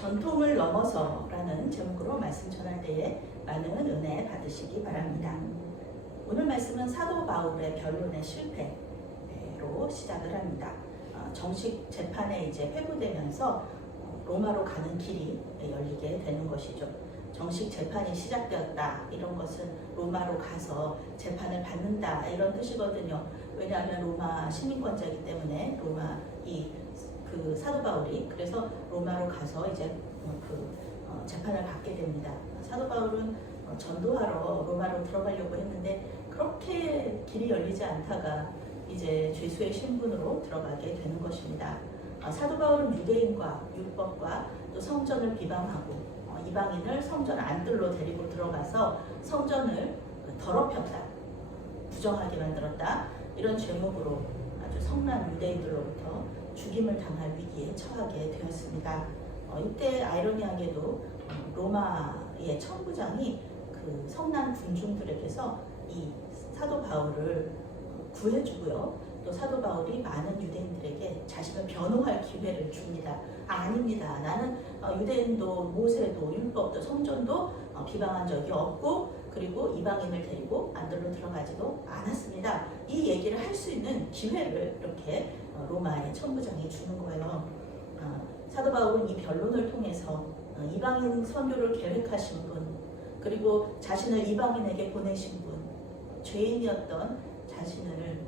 전통을 넘어서라는 제목으로 말씀 전할 때에 많은 은혜 받으시기 바랍니다. 오늘 말씀은 사도 바울의 변론의 실패로 시작을 합니다. 정식 재판에 이제 회부되면서 로마로 가는 길이 열리게 되는 것이죠. 정식 재판이 시작되었다, 이런 것은 로마로 가서 재판을 받는다, 이런 뜻이거든요. 왜냐하면 로마 시민권자이기 때문에 로마 그 사도 바울이 그래서 로마로 가서 이제 재판을 받게 됩니다. 사도 바울은 전도하러 로마로 들어가려고 했는데 그렇게 길이 열리지 않다가 이제 죄수의 신분으로 들어가게 되는 것입니다. 사도 바울은 유대인과 율법과 또 성전을 비방하고 이방인을 성전 안뜰로 데리고 들어가서 성전을 더럽혔다, 부정하게 만들었다, 이런 죄목으로 아주 성난 유대인들로부터 죽임을 당할 위기에 처하게 되었습니다. 이때 아이러니하게도 로마의 천부장이 그 성난 군중들에게서 이 사도 바울을 구해주고요. 또 사도 바울이 많은 유대인들에게 자신을 변호할 기회를 줍니다. 아닙니다. 나는 유대인도 모세도 율법도 성전도 비방한 적이 없고 그리고 이방인을 데리고 안뜰로 들어가지도 않았습니다. 이 얘기를 할 수 있는 기회를 이렇게 로마의 천부장이 주는 거예요. 사도 바울은 이 변론을 통해서 이방인 선교를 계획하신 분, 그리고 자신을 이방인에게 보내신 분, 죄인이었던 자신을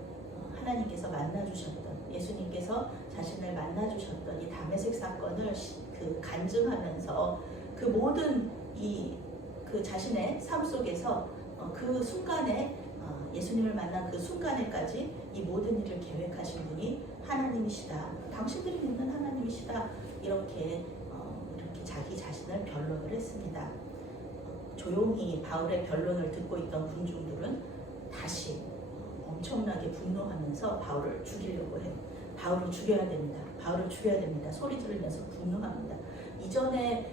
하나님께서 만나주셨던, 예수님께서 자신을 만나주셨던 이 다메섹 사건을 간증하면서 그 모든 그 자신의 삶 속에서 그 순간에 예수님을 만난 그 순간에까지 이 모든 일을 계획하신 분이 하나님이시다, 당신들이 믿는 하나님이시다, 이렇게 자기 자신을 변론을 했습니다. 조용히 바울의 변론을 듣고 있던 군중들은 다시 엄청나게 분노하면서 바울을 죽이려고 해요. 바울을 죽여야 됩니다. 바울을 죽여야 됩니다. 소리 지르면서 분노합니다. 이전에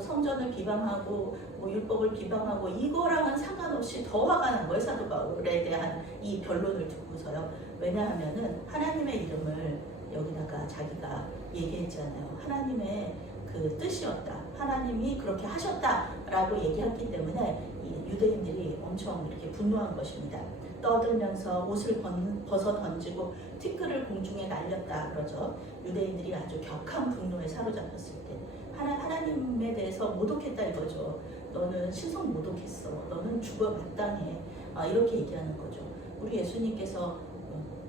성전을 비방하고 율법을 비방하고 이거랑은 상관없이 더 화가 난 거예요. 사도 바울에 대한 이 변론을 듣고서요. 왜냐하면은 하나님의 이름을 여기다가 자기가 얘기했잖아요. 하나님의 그 뜻이었다, 하나님이 그렇게 하셨다라고 얘기했기 때문에 이 유대인들이 엄청 이렇게 분노한 것입니다. 떠들면서 옷을 벗어 던지고 티끌을 공중에 날렸다 그러죠. 유대인들이 아주 격한 분노에 사로잡혔을 때 하나님에 대해서 모독했다 이거죠. 너는 신성 모독했어, 너는 죽어 마땅해, 이렇게 얘기하는 거죠. 우리 예수님께서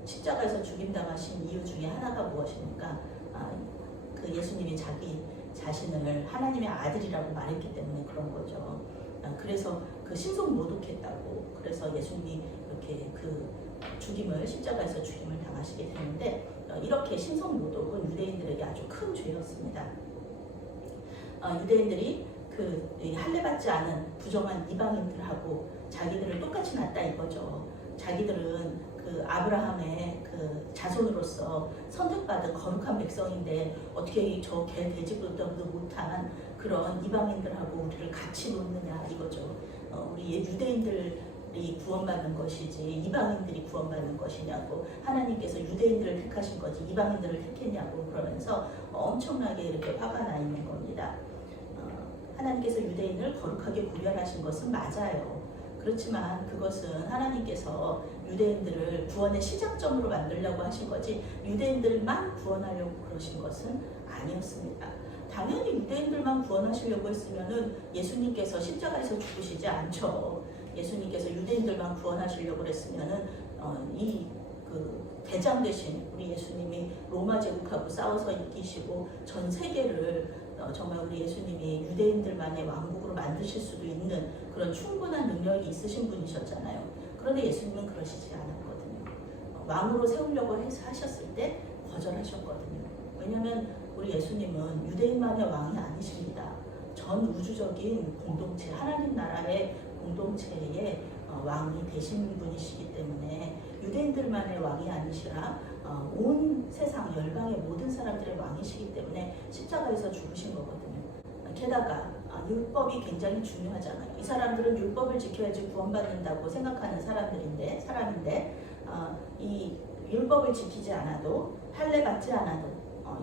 십자가에서 죽임당하신 이유 중에 하나가 무엇입니까? 그 예수님이 자기 자신을 하나님의 아들이라고 말했기 때문에 그런 거죠. 그래서 그 신성 모독했다고, 그래서 예수님이 이렇게 그 십자가에서 죽임을 당하시게 되는데, 이렇게 신성 모독은 유대인들에게 아주 큰 죄였습니다. 유대인들이 할례받지 않은 부정한 이방인들하고 자기들을 똑같이 놨다 이거죠. 자기들은 아브라함의 자손으로서 선택받은 거룩한 백성인데 어떻게 저 돼지보다도 못한 그런 이방인들하고 우리를 같이 놓느냐 이거죠. 우리 유대인들이 구원받는 것이지 이방인들이 구원받는 것이냐고, 하나님께서 유대인들을 택하신 거지 이방인들을 택했냐고 그러면서 엄청나게 이렇게 화가 나 있는 겁니다. 하나님께서 유대인을 거룩하게 구별하신 것은 맞아요. 그렇지만 그것은 하나님께서 유대인들을 구원의 시작점으로 만들려고 하신 거지 유대인들만 구원하려고 그러신 것은 아니었습니다. 당연히 유대인들만 구원하시려고 했으면은 예수님께서 십자가에서 죽으시지 않죠. 예수님께서 유대인들만 구원하시려고 그랬으면은 대장 되신 우리 예수님이 로마 제국하고 싸워서 이기시고 전 세계를 정말 우리 예수님이 유대인들만의 왕국으로 만드실 수도 있는 그런 충분한 능력이 있으신 분이셨잖아요. 그런데 예수님은 그러시지 않았거든요. 왕으로 세우려고 하셨을 때 거절하셨거든요. 왜냐하면 우리 예수님은 유대인만의 왕이 아니십니다. 전 우주적인 공동체, 하나님 나라의 공동체의 왕이 되신 분이시기 때문에 유대인들만의 왕이 아니시라 온 세상 열방의 모든 사람들의 왕이시기 때문에 십자가에서 죽으신 거거든요. 게다가 율법이 굉장히 중요하잖아요. 이 사람들은 율법을 지켜야지 구원받는다고 생각하는 사람인데 이 율법을 지키지 않아도 할례 받지 않아도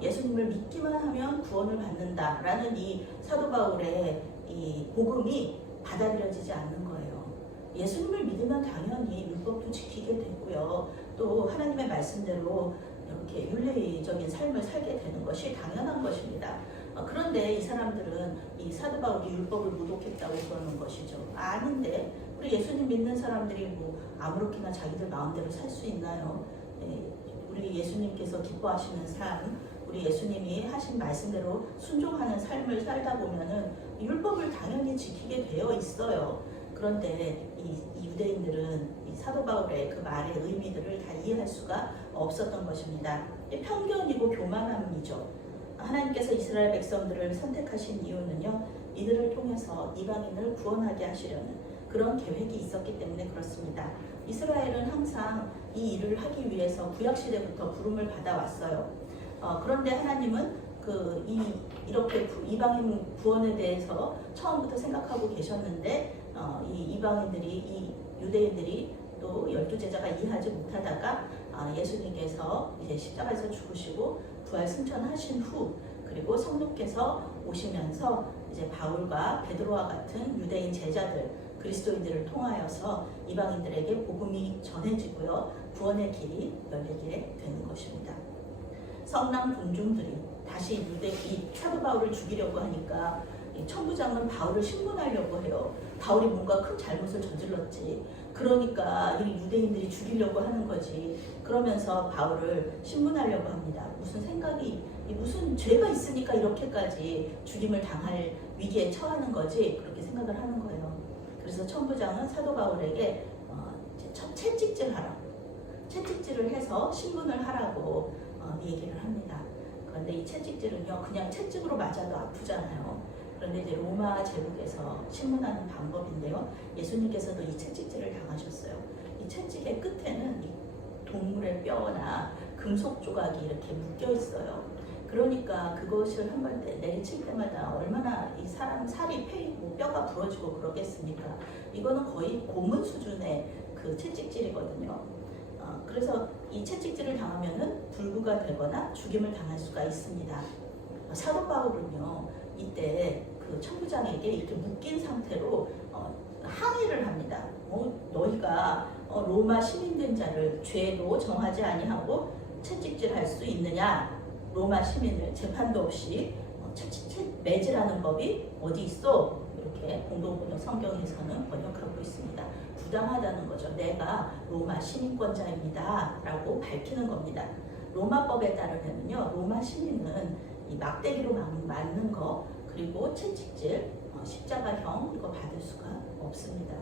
예수님을 믿기만 하면 구원을 받는다 된다라는 이 사도 바울의 이 복음이 받아들여지지 않는 거예요. 예수님을 믿으면 당연히 율법도 지키게 되고요. 또 하나님의 말씀대로 이렇게 윤리적인 삶을 살게 되는 것이 당연한 것입니다. 그런데 이 사람들은 이 사도 바울이 율법을 모독했다고 그러는 것이죠. 아닌데 우리 예수님 믿는 사람들이 뭐 아무렇게나 자기들 마음대로 살 수 있나요? 우리 예수님께서 기뻐하시는 삶, 우리 예수님이 하신 말씀대로 순종하는 삶을 살다 보면은 율법을 당연히 지키게 되어 있어요. 그런데 이 유대인들은 이 사도 바울의 그 말의 의미들을 다 이해할 수가 없었던 것입니다. 편견이고 교만함이죠. 하나님께서 이스라엘 백성들을 선택하신 이유는요, 이들을 통해서 이방인을 구원하게 하시려는 그런 계획이 있었기 때문에 그렇습니다. 이스라엘은 항상 이 일을 하기 위해서 구약시대부터 부름을 받아왔어요. 그런데 하나님은 이렇게 이방인 구원에 대해서 처음부터 생각하고 계셨는데 이 이방인들이, 이 유대인들이 또 12제자가 이해하지 못하다가 예수님께서 이제 십자가에서 죽으시고 부활 승천하신 후, 그리고 성령께서 오시면서 이제 바울과 베드로와 같은 유대인 제자들, 그리스도인들을 통하여서 이방인들에게 복음이 전해지고요, 구원의 길이 열리게 되는 것입니다. 성남 군중들이 다시 이 사도 바울을 죽이려고 하니까 이 천부장은 바울을 신문하려고 해요. 바울이 뭔가 큰 잘못을 저질렀지. 그러니까 이 유대인들이 죽이려고 하는 거지. 그러면서 바울을 신문하려고 합니다. 무슨 생각이, 무슨 죄가 있으니까 이렇게까지 죽임을 당할 위기에 처하는 거지. 그렇게 생각을 하는 거예요. 그래서 천부장은 사도 바울에게 채찍질 하라고, 채찍질을 해서 신문을 하라고 얘기를 합니다. 그런데 이 채찍질은요, 그냥 채찍으로 맞아도 아프잖아요. 그런데 이제 로마 제국에서 신문하는 방법인데요, 예수님께서도 이 채찍질을 당하셨어요. 이 채찍의 끝에는 이 동물의 뼈나 금속 조각이 이렇게 묶여 있어요. 그러니까 그것을 한 번 내리칠 때마다 얼마나 이 사람 살이 패이고 뼈가 부러지고 그러겠습니까? 이거는 거의 고문 수준의 그 채찍질이거든요. 그래서 이 채찍질을 당하면은 불구가 되거나 죽임을 당할 수가 있습니다. 사도 바울은요, 이때 그 천부장에게 이렇게 묶인 상태로 항의를 합니다. 너희가 로마 시민된 자를 죄로 정하지 아니하고 채찍질할 수 있느냐? 로마 시민을 재판도 없이 매질하는 법이 어디 있어? 이렇게 공동번역 성경에서는 번역하고 있습니다. 부당하다는 거죠. 내가 로마 시민권자입니다 라고 밝히는 겁니다. 로마법에 따르면요, 로마 시민은 이 막대기로 맞는 거, 그리고 채찍질, 십자가형 이거 받을 수가 없습니다.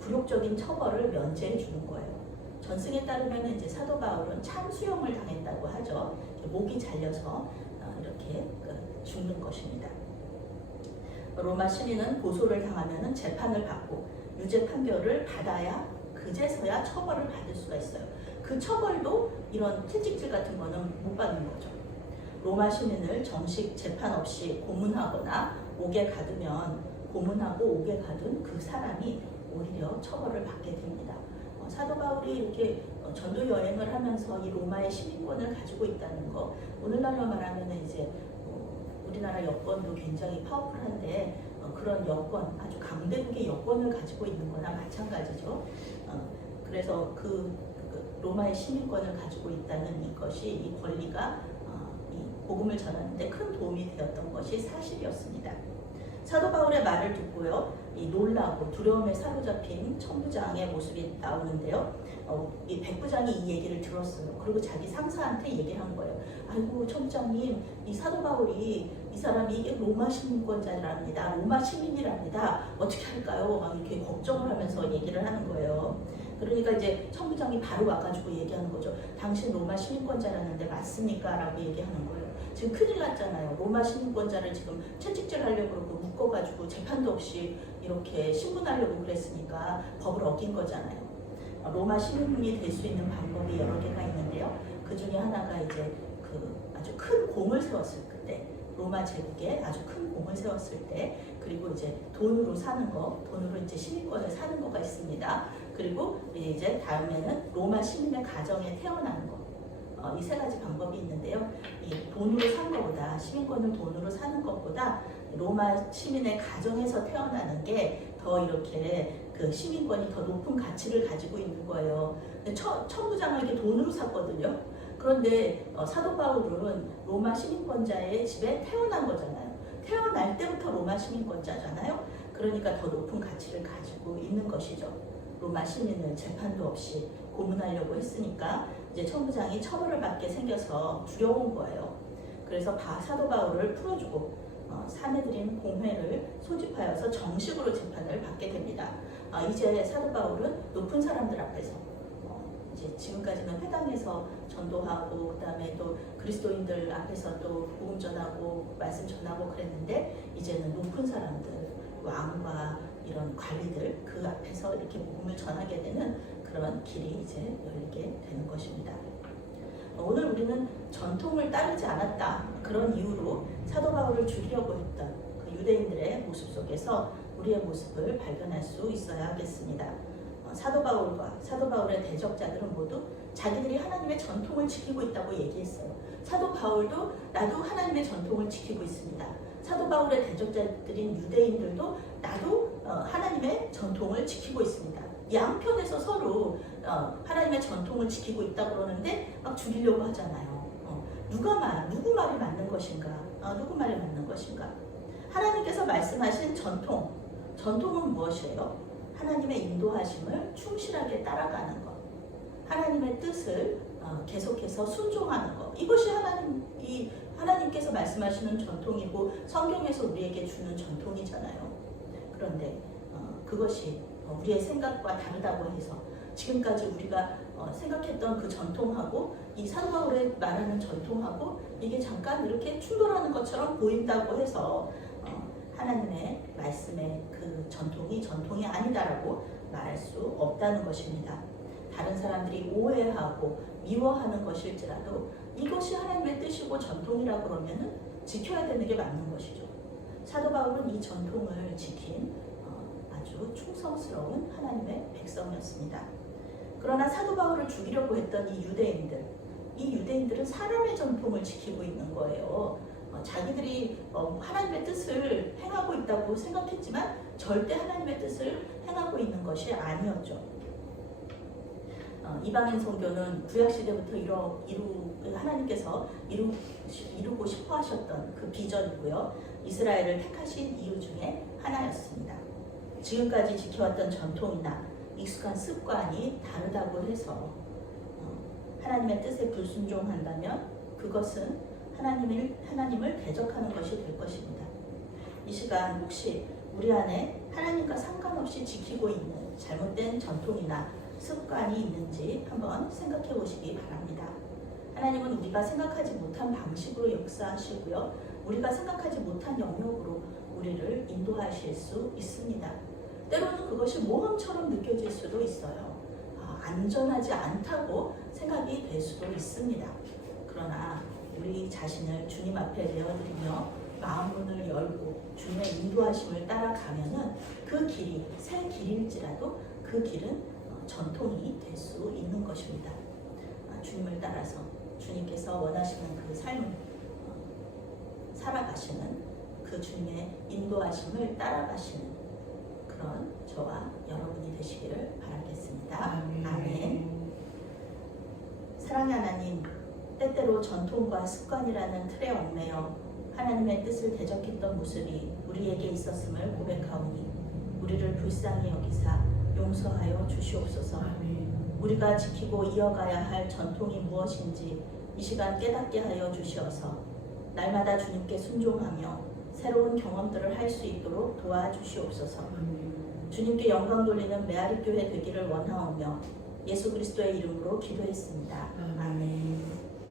굴욕적인 처벌을 면제해 주는 거예요. 전승에 따르면 이제 사도 바울은 참수형을 당했다고 하죠. 목이 잘려서 이렇게 죽는 것입니다. 로마 시민은 고소를 당하면 재판을 받고 유죄 판결을 받아야 그제서야 처벌을 받을 수가 있어요. 그 처벌도 이런 채찍질 같은 거는 못 받는 거죠. 로마 시민을 정식 재판 없이 고문하거나 옥에 가두면 고문하고 옥에 가둔 그 사람이 오히려 처벌을 받게 됩니다. 사도 바울이 이렇게 전도 여행을 하면서 이 로마의 시민권을 가지고 있다는 거, 오늘날로 말하면 이제 우리나라 여권도 굉장히 파워풀한데 그런 여권, 아주 강대국의 여권을 가지고 있는 거나 마찬가지죠. 그래서 그 로마의 시민권을 가지고 있다는 이것이, 이 권리가 이 복음을 전하는데 큰 도움이 되었던 것이 사실이었습니다. 사도 바울의 말을 듣고요, 이 놀라고 두려움에 사로잡힌 천부장의 모습이 나오는데요. 이 백부장이 이 얘기를 들었어요. 그리고 자기 상사한테 얘기를 한 거예요. 아이고 천부장님, 이 사도 바울이, 이 사람이 로마 시민권자랍니다. 로마 시민이랍니다. 어떻게 할까요? 막 이렇게 걱정을 하면서 얘기를 하는 거예요. 그러니까 이제 천부장이 바로 와가지고 얘기하는 거죠. 당신 로마 시민권자라는데 맞습니까? 라고 얘기하는 거예요. 지금 큰일 났잖아요. 로마 시민권자를 지금 채찍질 하려고 그러고 묶어가지고 재판도 없이 이렇게 신문하려고 그랬으니까 법을 어긴 거잖아요. 로마 시민이 될 수 있는 방법이 여러 개가 있는데요. 그 중에 하나가 이제 아주 큰 공을 세웠을 때, 로마 제국에 아주 큰 공을 세웠을 때, 그리고 이제 돈으로 사는 거, 돈으로 이제 시민권을 사는 거가 있습니다. 그리고 이제 다음에는 로마 시민의 가정에 태어나는 거. 이 세 가지 방법이 있는데요. 이 이 돈으로 산 것보다, 시민권을 돈으로 사는 것보다 로마 시민의 가정에서 태어나는 게 더 이렇게 그 시민권이 더 높은 가치를 가지고 있는 거예요. 천부장을 이렇게 돈으로 샀거든요. 그런데 사도 바울은 로마 시민권자의 집에 태어난 거잖아요. 태어날 때부터 로마 시민권자잖아요. 그러니까 더 높은 가치를 가지고 있는 것이죠. 로마 시민을 재판도 없이 고문하려고 했으니까 이제 천부장이 처벌을 받게 생겨서 두려운 거예요. 그래서 사도 바울을 풀어주고 사내들인 공회를 소집하여서 정식으로 재판을 받게 됩니다. 이제 사도 바울은 높은 사람들 앞에서 이제 지금까지는 회당에서 전도하고 그다음에 또 그리스도인들 앞에서 또 복음 전하고 말씀 전하고 그랬는데 이제는 높은 사람들, 왕과 이런 관리들 그 앞에서 이렇게 복음을 전하게 되는 그런 길이 이제 열리게 되는 것입니다. 오늘 우리는 전통을 따르지 않았다 그런 이유로 사도 바울을 죽이려고 했던 그 유대인들의 모습 속에서 우리의 모습을 발견할 수 있어야 하겠습니다. 사도 바울의 대적자들은 모두 자기들이 하나님의 전통을 지키고 있다고 얘기했어요. 사도 바울도 나도 하나님의 전통을 지키고 있습니다. 사도 바울의 대적자들인 유대인들도 나도 하나님의 전통을 지키고 있습니다. 양편에서 서로 하나님의 전통을 지키고 있다고 그러는데 막 죽이려고 하잖아요. 누구 말이 맞는 것인가? 누구 말이 맞는 것인가? 하나님께서 말씀하신 전통은 무엇이에요? 하나님의 인도하심을 충실하게 따라가는 것, 하나님의 뜻을 계속해서 순종하는 것. 이것이 하나님께서 말씀하시는 전통이고 성경에서 우리에게 주는 전통이잖아요. 그런데 그것이 우리의 생각과 다르다고 해서 지금까지 우리가 생각했던 그 전통하고 이 사도 바울의 말하는 전통하고 이게 잠깐 이렇게 충돌하는 것처럼 보인다고 해서 하나님의 말씀의 그 전통이 아니다라고 말할 수 없다는 것입니다. 다른 사람들이 오해하고 미워하는 것일지라도 이것이 하나님의 뜻이고 전통이라고 그러면은 지켜야 되는 게 맞는 것이죠. 사도 바울은 이 전통을 지킨 아주 충성스러운 하나님의 백성이었습니다. 그러나 사도 바울을 죽이려고 했던 이 유대인들은 사람의 전통을 지키고 있는 거예요. 자기들이 하나님의 뜻을 행하고 있다고 생각했지만 절대 하나님의 뜻을 행하고 있는 것이 아니었죠. 이방인 선교는 구약시대부터 하나님께서 이루고 싶어 하셨던 그 비전이고요. 이스라엘을 택하신 이유 중에 하나였습니다. 지금까지 지켜왔던 전통이나 익숙한 습관이 다르다고 해서 하나님의 뜻에 불순종한다면 그것은 하나님을 대적하는 것이 될 것입니다. 이 시간 혹시 우리 안에 하나님과 상관없이 지키고 있는 잘못된 전통이나 습관이 있는지 한번 생각해 보시기 바랍니다. 하나님은 우리가 생각하지 못한 방식으로 역사하시고요. 우리가 생각하지 못한 영역으로 우리를 인도하실 수 있습니다. 때로는 그것이 모험처럼 느껴질 수도 있어요. 안전하지 않다고 생각이 될 수도 있습니다. 그러나 우리 자신을 주님 앞에 내어드리며 마음문을 열고 주님의 인도하심을 따라가면은 그 길이 새 길일지라도 그 길은 전통이 될 수 있는 것입니다. 주님을 따라서 주님께서 원하시는 그 삶을 살아가시는 그 주님의 인도하심을 따라가시는 그런 저와 여러분이 되시기를 바라겠습니다. 아멘. 사랑의 하나님, 때때로 전통과 습관이라는 틀에 얽매여 하나님의 뜻을 대적했던 모습이 우리에게 있었음을 고백하오니 우리를 불쌍히 여기사 용서하여 주시옵소서. 우리가 지키고 이어가야 할 전통이 무엇인지 이 시간 깨닫게 하여 주시어서 날마다 주님께 순종하며 새로운 경험들을 할 수 있도록 도와주시옵소서. 주님께 영광 돌리는 메아리 교회 되기를 원하오며 예수 그리스도의 이름으로 기도했습니다. 아멘.